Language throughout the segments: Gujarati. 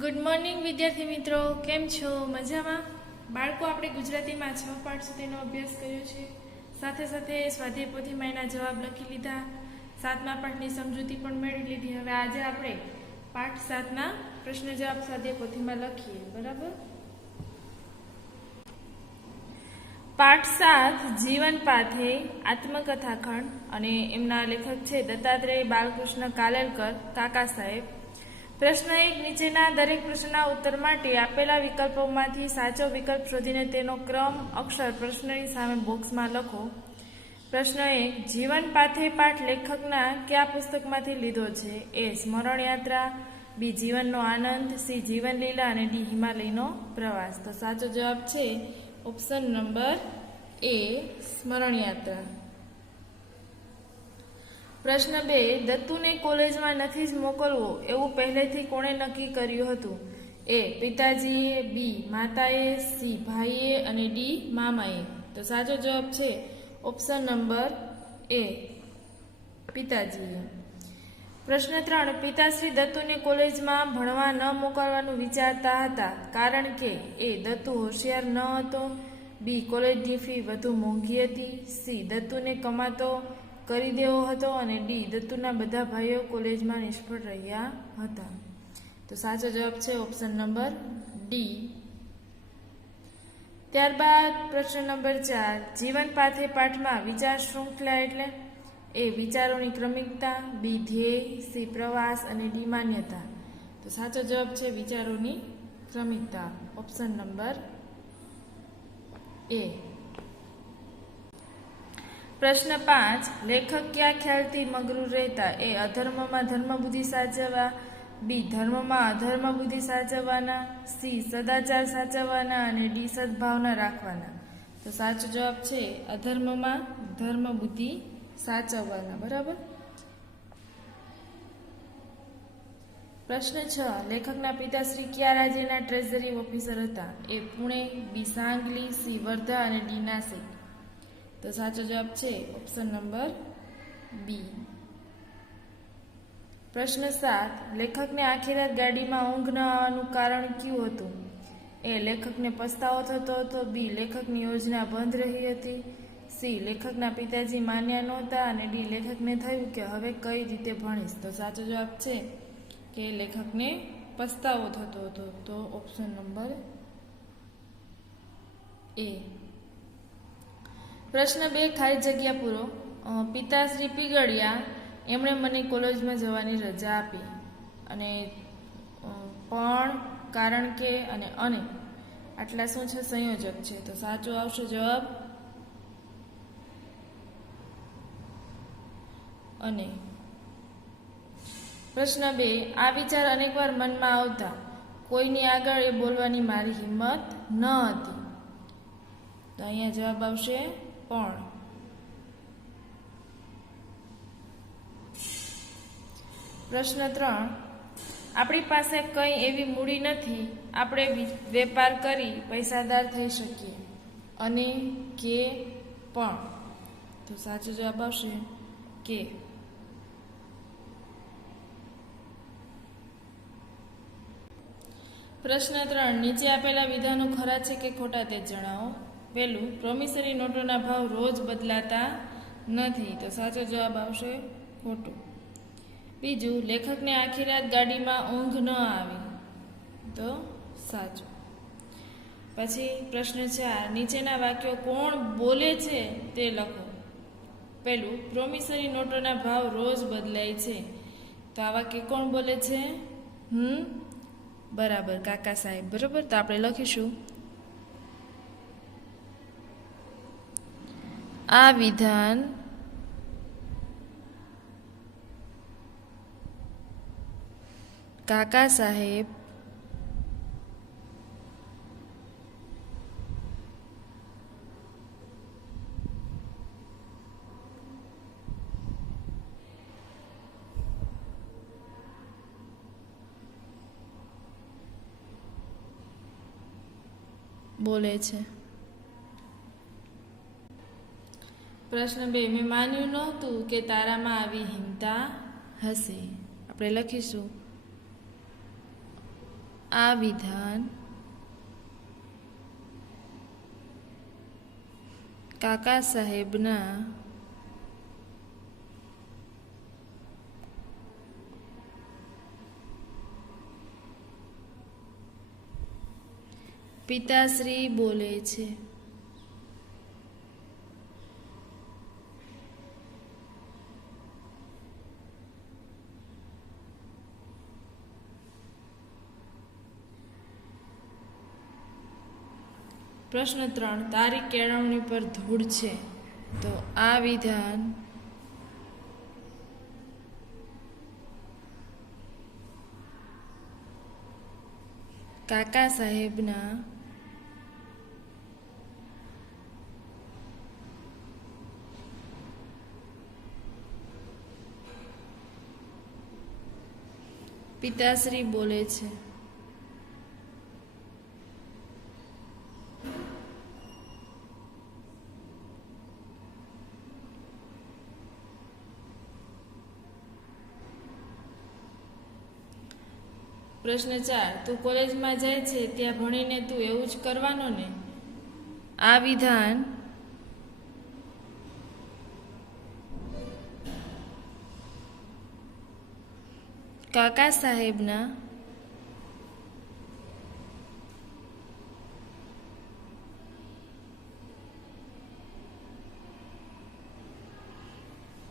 ગુડ મોર્નિંગ વિદ્યાર્થી મિત્રો, કેમ છો? મજામાં? બાળકો, આપણે ગુજરાતીમાં 6 પાઠ સુધીનો અભ્યાસ કર્યો છે. સાથે સાથે સ્વાધ્યાય પોથીમાં એના જવાબ લખી લીધા. 7મા પાઠની સમજૂતી પણ મેળવી લીધી. હવે આજે આપણે પાઠ 7ના પ્રશ્ન જવાબ સ્વાધ્યાય પોથીમાં લખીએ. બરાબર? પાઠ 7 જીવન પાથે આત્મકથા ખંડ, અને એમના લેખક છે દત્તાત્રેય બાલકૃષ્ણ કાલેલકર, કાકા સાહેબ. પ્રશ્ન 1. નીચેના દરેક પ્રશ્નના ઉત્તર માટે આપેલા વિકલ્પોમાંથી સાચો વિકલ્પ શોધીને તેનો ક્રમ અક્ષર પ્રશ્નની સામે બોક્સમાં લખો. પ્રશ્ન 1. જીવન પાથે પાઠ લેખકના કયા પુસ્તકમાંથી લીધો છે? એ. સ્મરણ યાત્રા, બી. જીવનનો આનંદ, સી. જીવન લીલા, અને ડી. હિમાલયનો પ્રવાસ. તો સાચો જવાબ છે ઓપ્શન નંબર એ, સ્મરણ યાત્રા. પ્રશ્ન 2. દત્તુને કોલેજમાં નથી જ મોકલવો એવું પહેલેથી કોણે નક્કી કર્યું હતું? એ. પિતાજીએ, બી. માતાએ, સી. ભાઈએ, અને ડી. મામાએ. તો સાચો જવાબ છે ઓપ્શન નંબર એ, પિતાજીએ. પ્રશ્ન 3. પિતાશ્રી દત્તુને કોલેજમાં ભણવા ન મોકલવાનું વિચારતા હતા, કારણ કે એ. દત્તુ હોશિયાર ન હતો, બી. કોલેજની ફી વધુ મોંઘી હતી, સી. દત્તુને કમાતો કરી દેવો હતો, અને ડી. દત્તુના બધા ભાઈઓ કોલેજમાં નિષ્ફળ રહ્યા હતા. તો સાચો જવાબ છે ઓપ્શન નંબર ડી. ત્યારબાદ પ્રશ્ન નંબર 4. જીવન પાથે પાઠમાં વિચાર શૃંખલા એટલે? એ. વિચારોની ક્રમિકતા, બી. ધ્યેય, સી. પ્રવાસ, અને ડી. માન્યતા. તો સાચો જવાબ છે વિચારોની ક્રમિકતા, ઓપ્શન નંબર એ. પ્રશ્ન 5. લેખક કયા ખ્યાલથી મગરૂર રહેતા? એ. અધર્મમાં ધર્મબુદ્ધિ સાચવવા, બી. ધર્મમાં અધર્મબુદ્ધિ સાચવવાના, સી. સદાચાર સાચવવાના, અને ડી. સદભાવના રાખવાના. તો સાચો જવાબ છે અધર્મમાં ધર્મબુદ્ધિ સાચવવાના. બરાબર? પ્રશ્ન 6. લેખકના પિતાશ્રી કયા રાજ્યના ટ્રેઝરી ઓફિસર હતા? એ. પુણે, બી. સાંગલી, સી. વર્ધા, અને ડી. નાસિક. તો સાચો જવાબ છે ઓપ્શન નંબર બી. પ્રશ્ન 7. લેખકને આખી રાત ગાડીમાં ઊંઘ ન આવવાનું કારણ કયું હતું? એ. લેખકને પસ્તાવો થતો હતો, બી. લેખકની યોજના બંધ રહી હતી, સી. લેખકના પિતાજી માન્યા નહોતા, અને ડી. લેખકને થયું કે હવે કઈ રીતે ભણીશ. તો સાચો જવાબ છે કે લેખકને પસ્તાવો થતો હતો. તો ઓપ્શન નંબર એ. પ્રશ્ન 2. ખાલી જગ્યા પૂરો. પિતાશ્રી પીગળ્યા, એમણે મને કોલેજમાં જવાની રજા આપી, અને પણ, કારણ કે, અને આટલા શું છે? સંયોજક છે. તો સાચો આવશે જવાબ અને. પ્રશ્ન 2. આ વિચાર અનેકવાર મનમાં આવતા, કોઈની આગળ એ બોલવાની મારી હિંમત ન હતી. તો અહીંયા જવાબ આવશે પણ. પ્રશ્ન 3. આપણી પાસે કંઈ એવી મૂડી નથી, આપણે વેપાર કરી પૈસાદાર થઈ શકીએ, અને કે પણ. તો સાચો જવાબ આવશે કે. પ્રશ્ન 3. નીચે આપેલા વિધાનો ખરા છે કે ખોટા તે જણાવો. પહેલું, પ્રોમિસરી નોટોના ભાવ રોજ બદલાતા નથી. તો સાચો જવાબ આવશે ખોટું. બીજું, લેખકને આખી રાત ગાડીમાં ઊંઘ ન આવી. તો સાચું. પછી પ્રશ્ન 4. નીચેના વાક્યો કોણ બોલે છે તે લખો. પહેલું, પ્રોમિસરી નોટોના ભાવ રોજ બદલાય છે. તો આ વાક્ય કોણ બોલે છે? બરાબર, કાકા સાહેબ. બરાબર. તો આપણે લખીશું, આ વિધાન કાકા સાહેબ બોલે છે. પ્રશ્ન 2. મેં માન્યું નહોતું કે તારામાં આવી હિંમતા હશે. આપણે લખીશું, આ વિધાન કાકા સાહેબના પિતાશ્રી બોલે છે. પ્રશ્ન 3, તારી કેળવણી પર ધૂળ છે. તો આ વિધાન કાકા સાહેબના પિતાશ્રી બોલે છે. પ્રશ્ન 4, તું કોલેજમાં જાય છે ત્યાં ભણીને તું એવું જ કરવાનો ને. આ વિધાન કાકા સાહેબના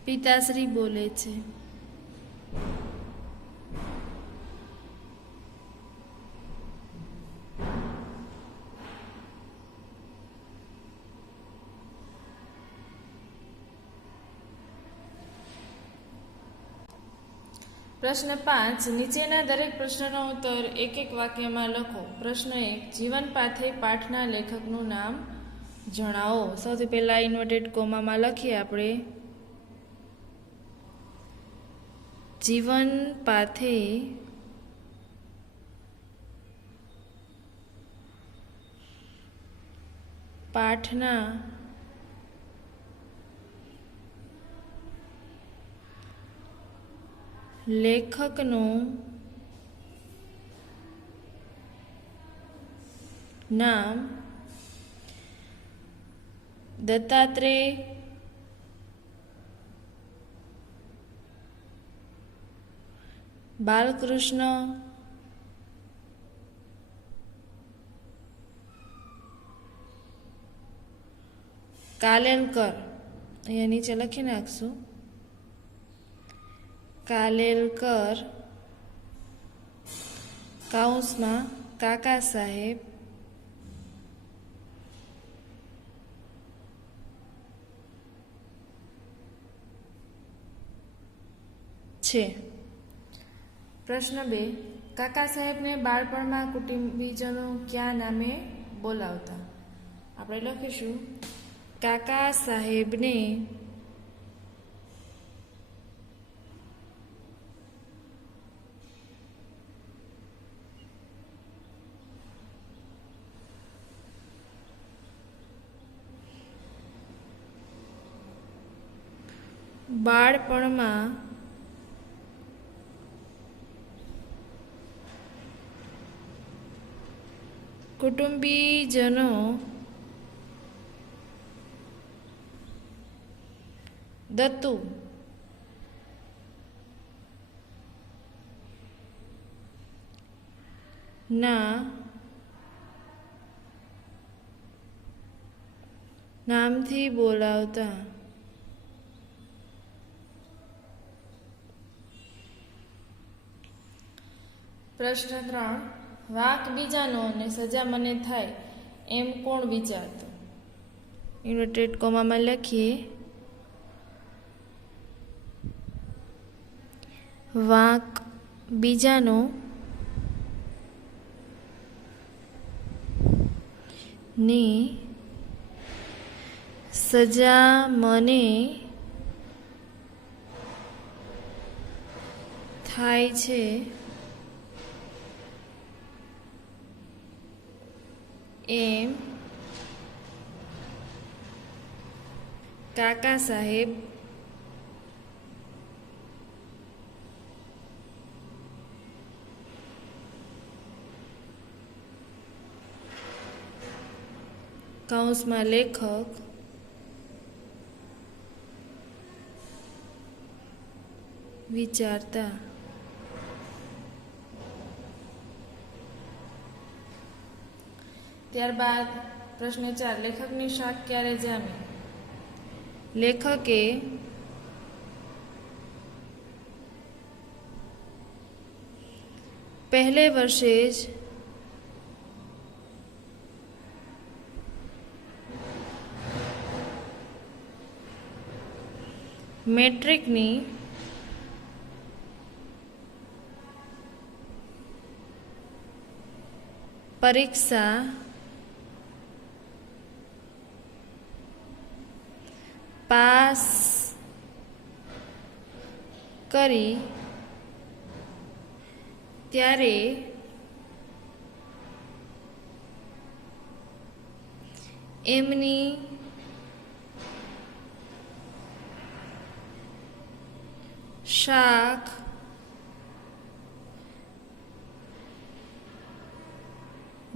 પિતાશ્રી બોલે છે. પ્રશ્ન 5, નીચેના દરેક પ્રશ્નનો ઉત્તર એક એક વાક્યમાં લખો. પ્રશ્ન 1, જીવન પાથે પાઠના લેખકનું નામ જણાવો. સૌથી પહેલા ઇન્વર્ટેડ કોમામાં લખીએ આપણે. જીવન પાથે પાઠના લેખકનું નામ દત્તાત્રેય બાલકૃષ્ણ કાલેલકર. અહીંયા નીચે લખી નાખશું. કાલેલકર કૌંસમાં કાકા સાહેબ છે. પ્રશ્ન 2, કાકા સાહેબને બાળપણમાં કુટુંબીજનો કયા નામે બોલાવતા. આપણે લખીશું કાકા સાહેબને બાળપણમાં કુટુંબીજનો દત્તુ ના નામથી બોલાવતા. પ્રશ્ન 3, વાંક બીજાનો અને સજા મને થાય એમ કોણ વિચારતું. ઇન્વર્ટેડ કોમામાં લખીએ. વાંક બીજાનો ને સજા મને થાય છે એમ કાકા સાહેબ કૌંસમાં લેખક વિચારતા. ત્યારબાદ પ્રશ્ન 4, લેખકની શાખ ક્યારે જામી? લેખકે પહેલે વર્ષે જ મેટ્રિકની પરીક્ષા પાસ કરી ત્યારે એમની શાખ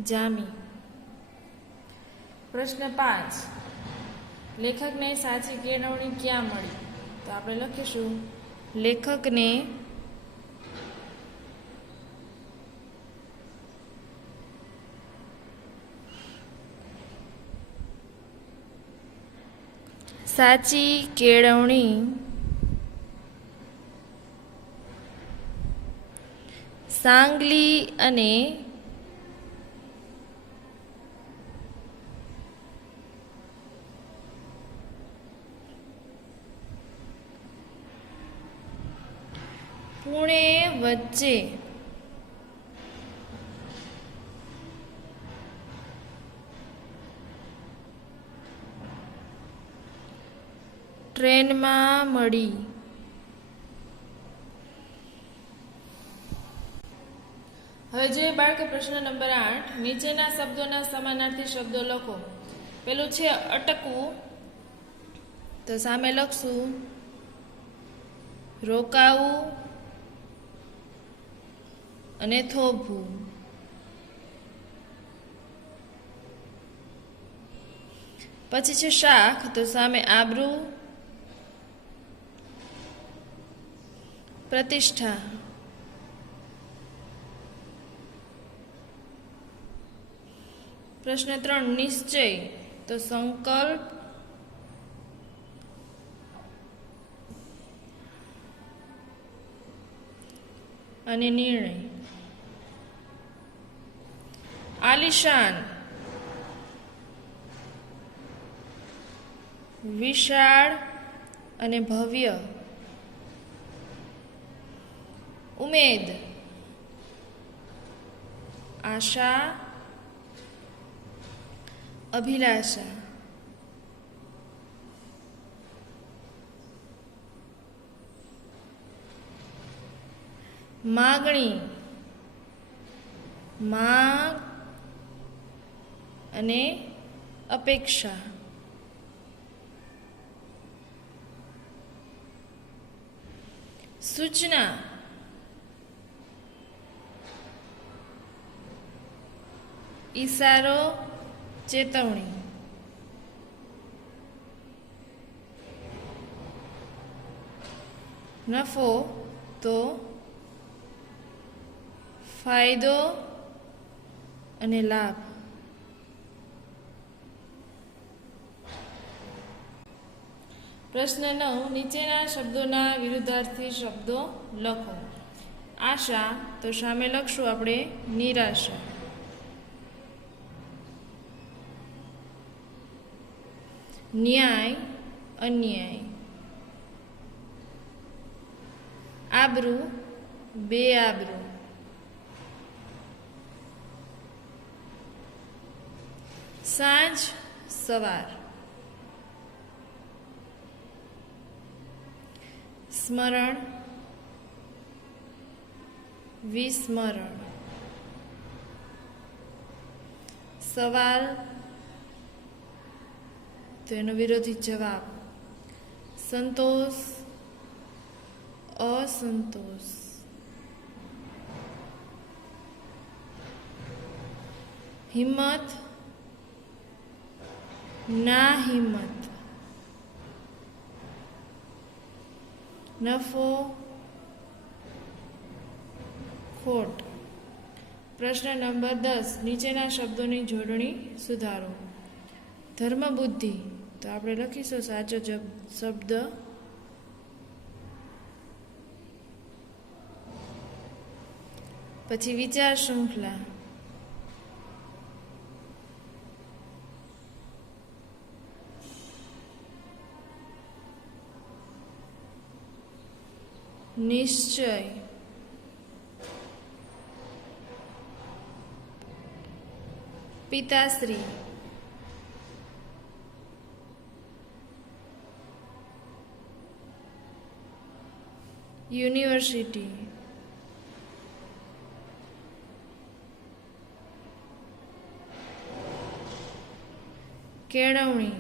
જામી. પ્રશ્ન 5, લેખકને સાચી કેળવણી ક્યાં મળી? તો આપણે લખીશું લેખકને સાચી કેળવણી સાંગલી અને પુણે વચ્ચે ટ્રેનમાં મળી. હવે જોઈએ બાળકો પ્રશ્ન નંબર 8, નીચેના શબ્દોના સમાનાર્થી શબ્દો લખો. પેલું છે અટકવું, તો સામે લખશું રોકાવું અને થોભવું. પછી છે શાખ, તો સામે આબરૂ પ્રતિષ્ઠા. પ્રશ્ન 3, નિશ્ચય, તો સંકલ્પ અને નિર્ણય. આલિશાન, વિશાળ અને ભવ્ય. ઉમેદ, આશા, અભિલાષા. માગણી, માંગ અને અપેક્ષા. સૂચના, ઈશારો, ચેતવણી. નફો, તો ફાયદો અને લાભ. પ્રશ્ન 9, નીચેના શબ્દોના વિરુદ્ધાર્થી શબ્દો લખો. આશા, તો સામે લખશું આપણે નિરાશા. ન્યાય, અન્યાય. આબરૂ, બેઆબરૂ. સાંજ, સવાર. સ્મરણ, વિસ્મરણ. સવાલ, તો એનો વિરોધી જવાબ. સંતોષ, અસંતોષ. હિંમત, ના હિંમત, નફો ખોટ. પ્રશ્ન નંબર 10, નીચેના શબ્દોની જોડણી સુધારો. ધર્મબુદ્ધિ, તો આપણે લખીશું સાચો શબ્દ પછી વિચાર શૃંખલા, નિશ્ચય, પિતાશ્રી, યુનિવર્સિટી, કેળવણી,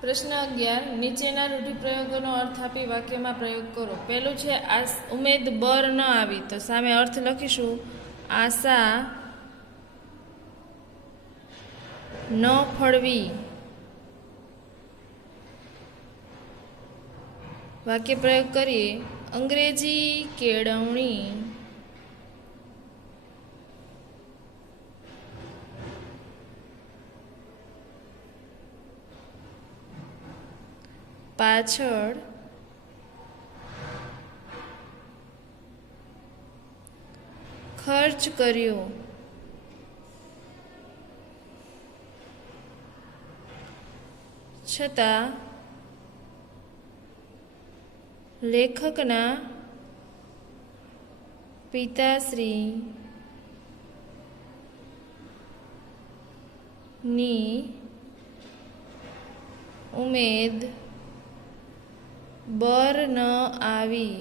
પ્રશ્ન 11, નીચેના રૂઢિપ્રયોગોનો અર્થ આપી વાક્યમાં પ્રયોગ કરો. પહેલું છે ઉમેદ બર ન આવી, તો સામે અર્થ લખીશું આશા ન ફળવી. વાક્ય પ્રયોગ કરીએ. અંગ્રેજી કેળવણી પાછળ ખર્ચ કર્યો. છતાં લેખકના પિતાશ્રી ની ઉમેદ બર ન આવી.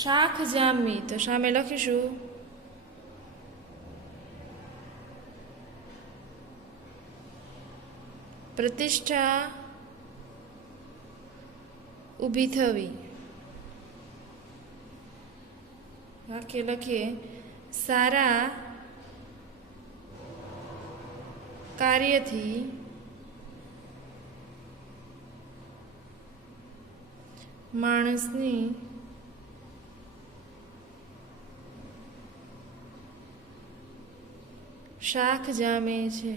શાખ જામી, તો સામે લખીશું પ્રતિષ્ઠા ઊભી થવી. વાક્ય લખીએ. સારા કાર્યથી માણસની શાખ જામે છે.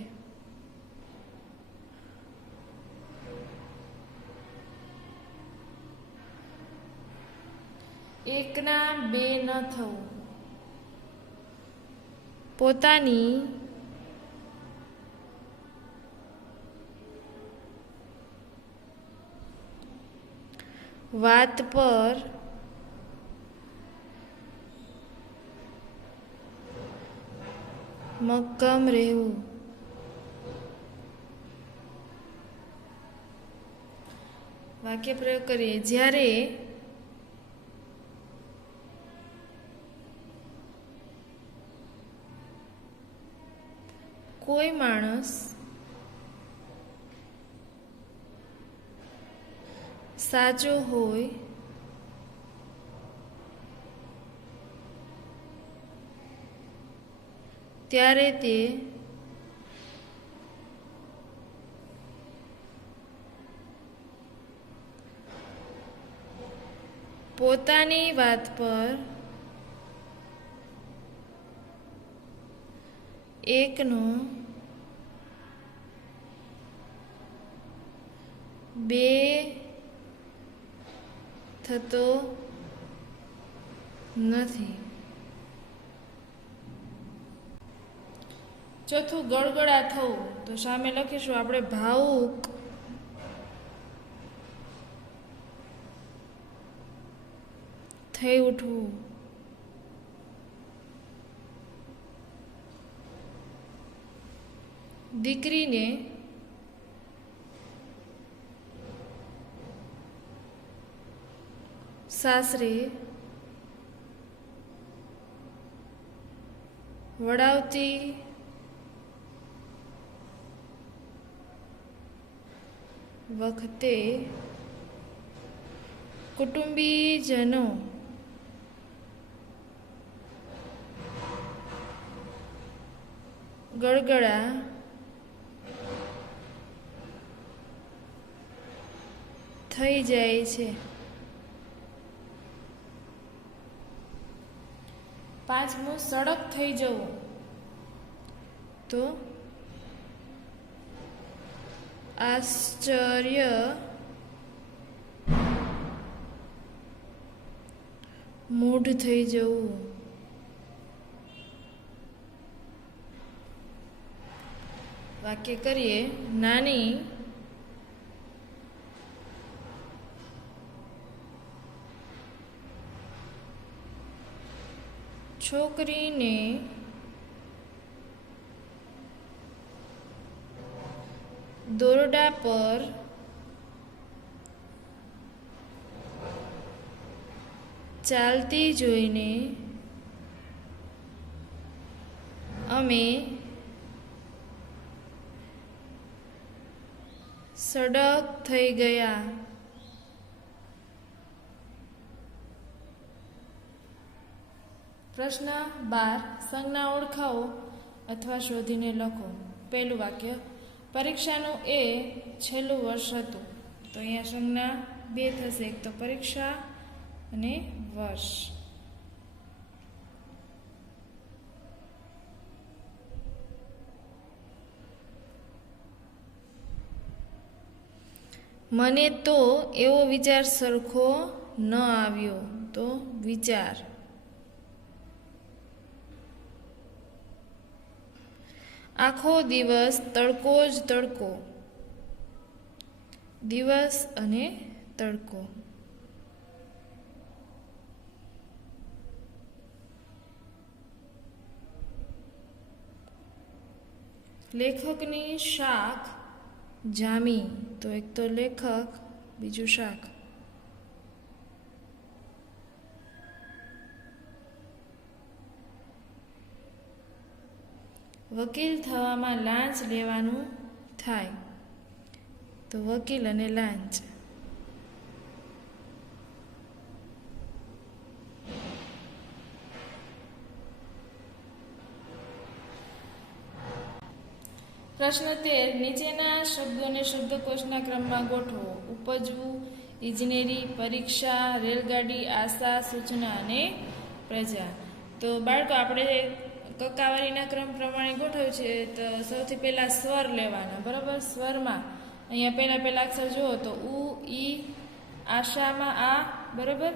એકના બે ન થવું. પોતાની વાત પર મક્કમ રહેવું. વાક્ય પ્રયોગ કરીએ. જ્યારે કોઈ માણસ સાચો હોય ત્યારે તે પોતાની વાત પર એકનો બે થતો નથી. ચોથું ગળગળા થવું, તો સામે લખીશું આપણે ભાવુક થઈ ઉઠવું. દીકરીને સાસરે વડાવતી વખતે કુટુંબીજનો ગળગળા થઈ જાય છે. 5 સડક થઈ જવું, તો આશ્ચર્ય મૂઢ થઈ જવું. વાક્ય કરીએ. નાની છોકરીને દોરડા પર ચાલતી જોઈને અમે સડક થઈ ગયા. પ્રશ્ન 12. સંજ્ઞા ઓળખાવો અથવા શોધીને લખો. પહેલું વાક્ય, પરીક્ષાનું એ છેલ્લું વર્ષ હતું. તો અહીંયા સંજ્ઞા 2 થશે, એક તો પરીક્ષા અને વર્ષ. મને તો એવો વિચાર સરખો ન આવ્યો. તો વિચાર. આખો દિવસ તડકો જ તડકો. દિવસ અને તડકો. લેખકની શાખ જામી. તો એક તો લેખક, બીજું શાક. વકીલ થવામાં લાંચ લેવાનું થાય. તો વકીલ અને લાંચ. પ્રશ્ન 13. નીચેના શબ્દોને શબ્દકોશના ક્રમમાં ગોઠવો. ઉપજવું, ઇજનેરી, પરીક્ષા, રેલગાડી, આશા, સૂચના અને પ્રજા. તો બાળકો આપણે કકાવારીના ક્રમ પ્રમાણે ગોઠવ્યું છે. તો સૌથી પહેલા સ્વર લેવાના, બરાબર. સ્વરમાં અહીંયા પહેલા અક્ષર જુઓ તો ઉ, ઈ, આશામાં આ, બરાબર.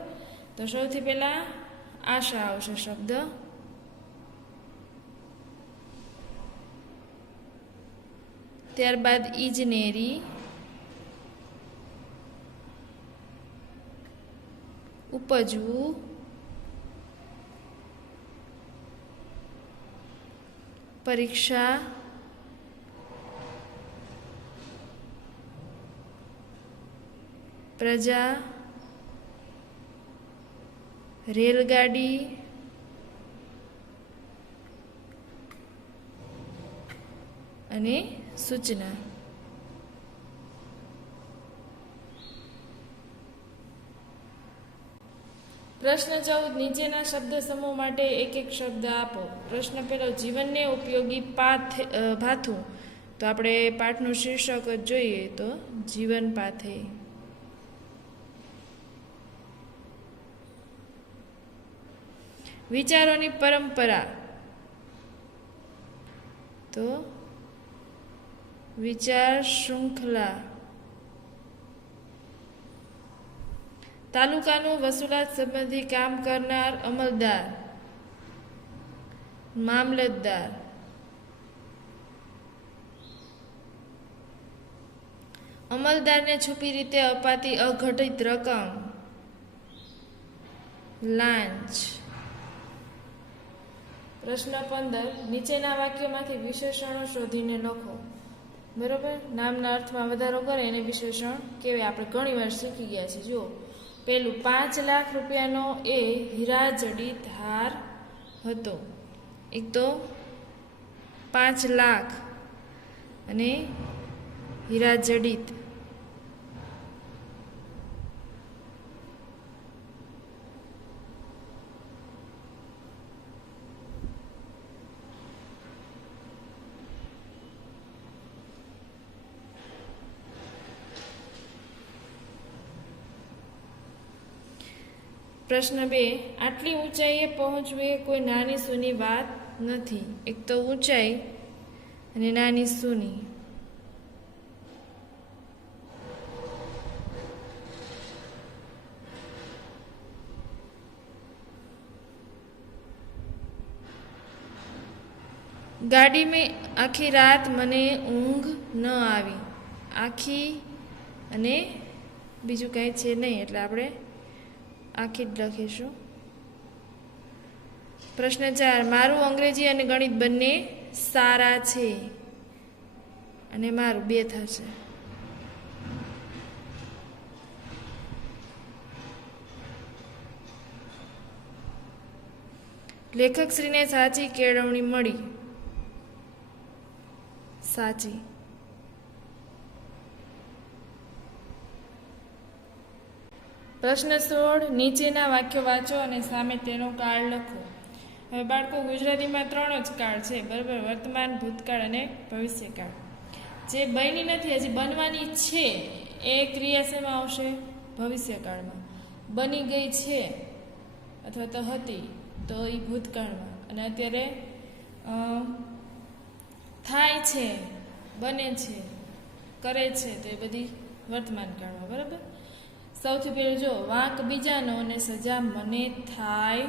તો સૌથી પહેલા આશા આવશે શબ્દ. ત્યારબાદ ઇજનેરી, ઉપજવું, પરીક્ષા, પ્રજા, રેલગાડી, અને સૂચના. પ્રશ્ન 14. નીચેના શબ્દ સમૂહ માટે એક એક શબ્દ આપો. પ્રશ્ન પહેલો, જીવનને ઉપયોગી ભાથું. તો આપણે પાઠનું શીર્ષક જ જોઈએ તો જીવન પાથે. વિચારોની પરંપરા. તો વિચાર શૃંખલા. તાલુકાનું વસૂલાત સંબંધી કામ કરનાર અમલદાર, મામલતદાર. અમલદારને છુપી રીતે અપાતી અઘટિત રકમ, લાંચ. પ્રશ્ન 15. નીચેના વાક્યોમાંથી વિશેષણો શોધીને લખો. બરોબર. નામના અર્થમાં વધારો કરે એને વિશેષણ કહેવાય. આપણે ઘણી વાર શીખી ગયા છીએ. જુઓ, પહેલું, 5 લાખ રૂપિયાનો એ હીરા જડિત હાર હતો. એક તો 5 લાખ અને હીરા જડિત. પ્રશ્ન 2, આટલી ઊંચાઈએ પહોંચવું એ કોઈ નાની સૂની વાત નથી. એક તો ઊંચાઈ અને નાની સૂની. ગાડી મેં આખી રાત મને ઊંઘ ન આવી. આખી અને બીજું કંઈ છે નહીં એટલે આપણે આખી જ લખીશું. પ્રશ્ન 4, મારું અંગ્રેજી અને ગણિત બંને સારા છે અને મારું 2 થશે. લેખકશ્રીને સાચી કેળવણી મળી. સાચી. પ્રશ્ન 16, નીચેના વાક્યો વાંચો અને સામે તેનો કાળ લખો. હવે બાળકો, ગુજરાતીમાં 3 જ કાળ છે, બરાબર? વર્તમાન, ભૂતકાળ અને ભવિષ્યકાળ. જે બની નથી, હજી બનવાની છે, એ ક્રિયા શેમાં આવશે? ભવિષ્યકાળમાં. બની ગઈ છે અથવા તો હતી તો એ ભૂતકાળમાં, અને અત્યારે થાય છે, બને છે, કરે છે તો એ બધી વર્તમાન કાળમાં, બરાબર? સૌથી પહેલું જો, વાંક બીજાનો અને સજા મને થાય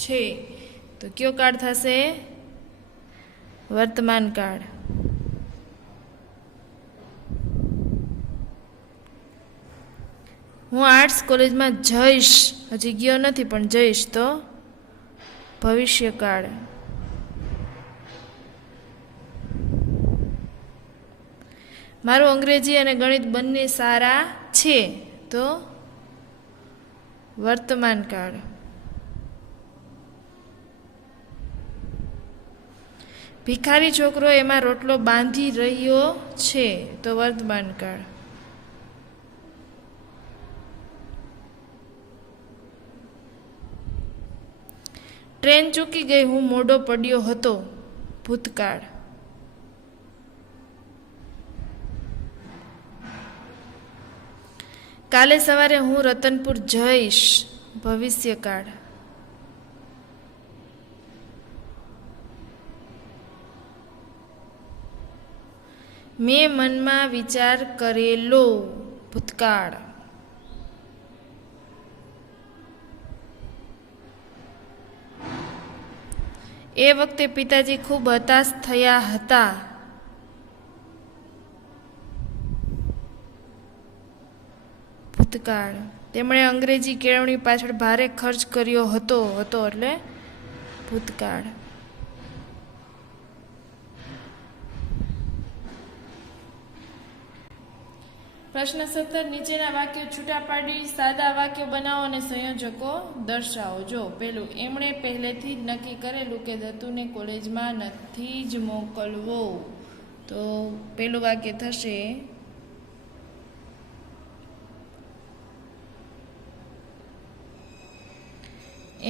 છે, તો કયો કાળ થશે? વર્તમાન કાળ. હું આર્ટ્સ કોલેજમાં જઈશ, હજી ગયો નથી પણ જઈશ, તો ભવિષ્યકાળ. મારું અંગ્રેજી અને ગણિત બંને સારા છે, તો વર્તમાન કાળ. ભિખારી છોકરો એમાં રોટલો બાંધી રહ્યો છે, તો વર્તમાન કાળ. ટ્રેન ચૂકી ગઈ, હું મોડો પડ્યો હતો, ભૂતકાળ. કાલે સવારે હું રતનપુર જઈશ, ભવિષ્યકાળ. મેં મનમાં વિચાર કરેલો, ભૂતકાળ. એ વખતે પિતાજી ખૂબ હતાશ થયા હતા, ભૂતકાળ. તેમણે અંગ્રેજી કેળવણી પાછળ ભારે ખર્ચ કર્યો હતો, એટલે ભૂતકાળ. પ્રશ્ન 17, નીચેના વાક્યો છૂટા પાડી સાદા વાક્યો બનાવો અને સંયોજકો દર્શાવો. જો પેલું, એમણે પહેલેથી જ નક્કી કરેલું કે દત્તુને કોલેજમાં નથી જ મોકલવો, તો પેલું વાક્ય થશે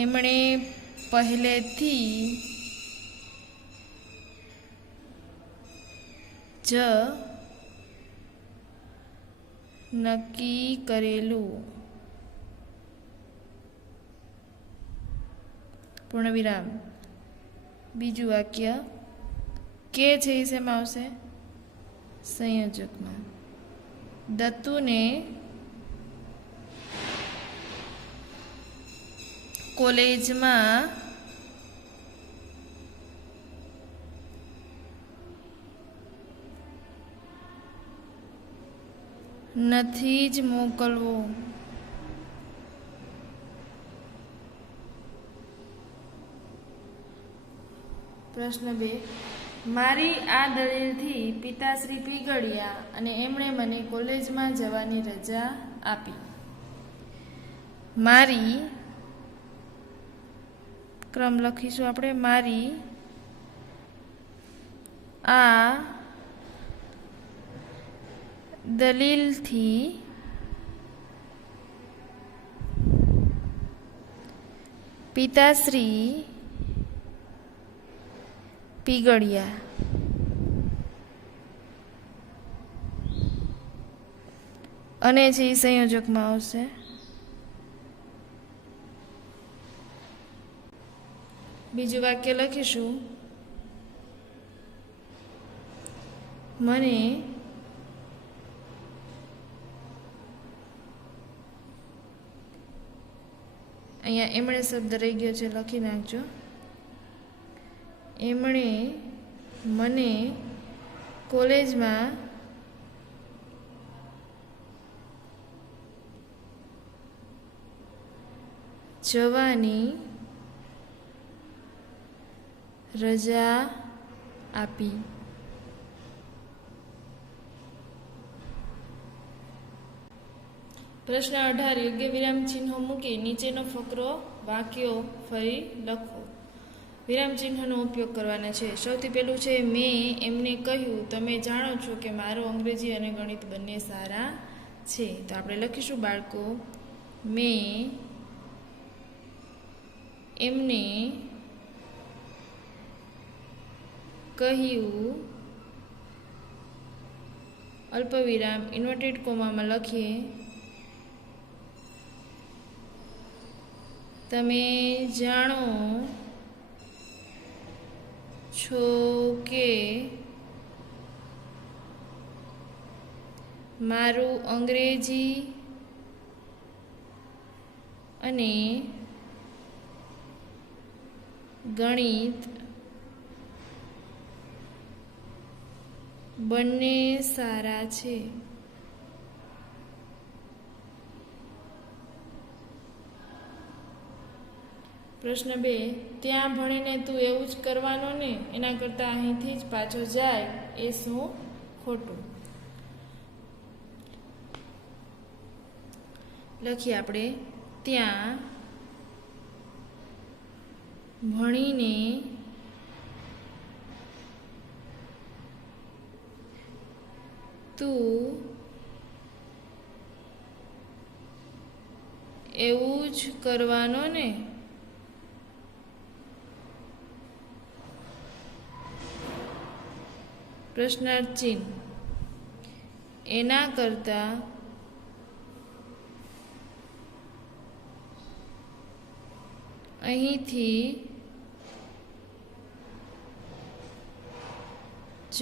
એમણે પહેલેથી જ નક્કી કરેલું. પૂર્ણવિરામ. બીજું વાક્ય કે છે એ શેમાં આવશે? સંયોજકમાં. દત્તુને કોલેજમાં નથી જ મોકલવો. પ્રશ્ન 2, મારી આ દલીલથી પિતાશ્રી પીગળ્યા અને એમણે મને કોલેજમાં જવાની રજા આપી. મારી ક્રમ લખીશું આપણે. મારી આ દલીલથી પિતાશ્રી પીગળ્યા. અને છે એ સંયોજકમાં આવશે. બીજું વાક્ય લખીશું, મને અહીંયા એમણે શબ્દ રહી ગયો છે, લખી નાખજો. એમણે મને કોલેજમાં જવાની રજા આપી. પ્રશ્ન 18 યોગ્ય વિરામ ચિહ્નો મૂકી નીચેનો ફકરો વાક્યો ફરી લખો. વિરામ ચિહ્નનો ઉપયોગ કરવાનો છે. સૌથી પહેલું છે મેં એમને કહ્યું, તમે જાણો છો કે મારું અંગ્રેજી અને ગણિત બંને સારા છે. તો આપણે લખીશું બાળકો, મેં એમને કહ્યું, અલ્પવિરામ ઇન્વર્ટેડ કોમામાં લખીએ, તમે જાણો છો કે મારું અંગ્રેજી અને ગણિત બંને સારા છે. પ્રશ્ન 2 ત્યાં ભણીને તું એવું જ કરવાનો ને, એના કરતાં અહીંથી જ પાછો જાય એ શું ખોટું? લખીએ આપણે, ત્યાં ભણીને તું એવું જ કરવાનો ને. પ્રશ્નાર્થ ચિહ્ન, એના કરતાં અહીંથી જ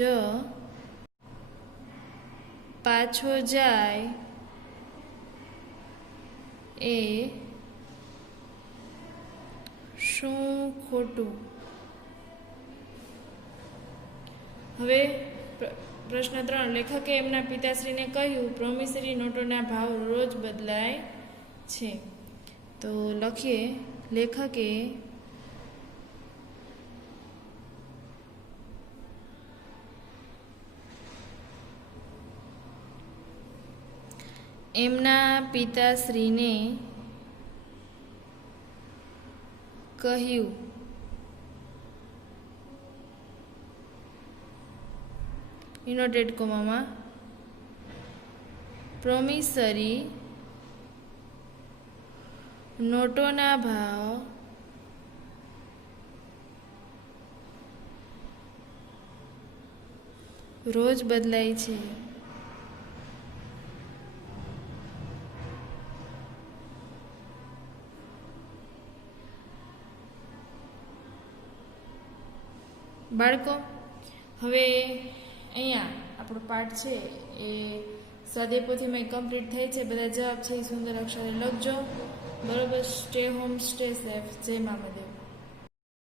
પાછો જાય એ શું ખોટું? હવે પ્રશ્ન 3 લેખકે એમના પિતાશ્રીને કહ્યું, પ્રોમિસરી નોટોના ભાવ રોજ બદલાય છે. તો લખીએ, લેખકે એમના પિતાશ્રીને કહ્યું, ઇન્વર્ટેડ કોમામાં, પ્રોમિસરી નોટોના ભાવ રોજ બદલાય છે. બાળકો, હવે અહીંયા આપણો પાઠ છે એ સ્વાધ્યાય પોથીમાં કમ્પ્લીટ થાય છે. બધા જવાબ છે એ સુંદર અક્ષરે લખજો. બરોબર. Stay home, stay safe. જય મા મહાદેવ.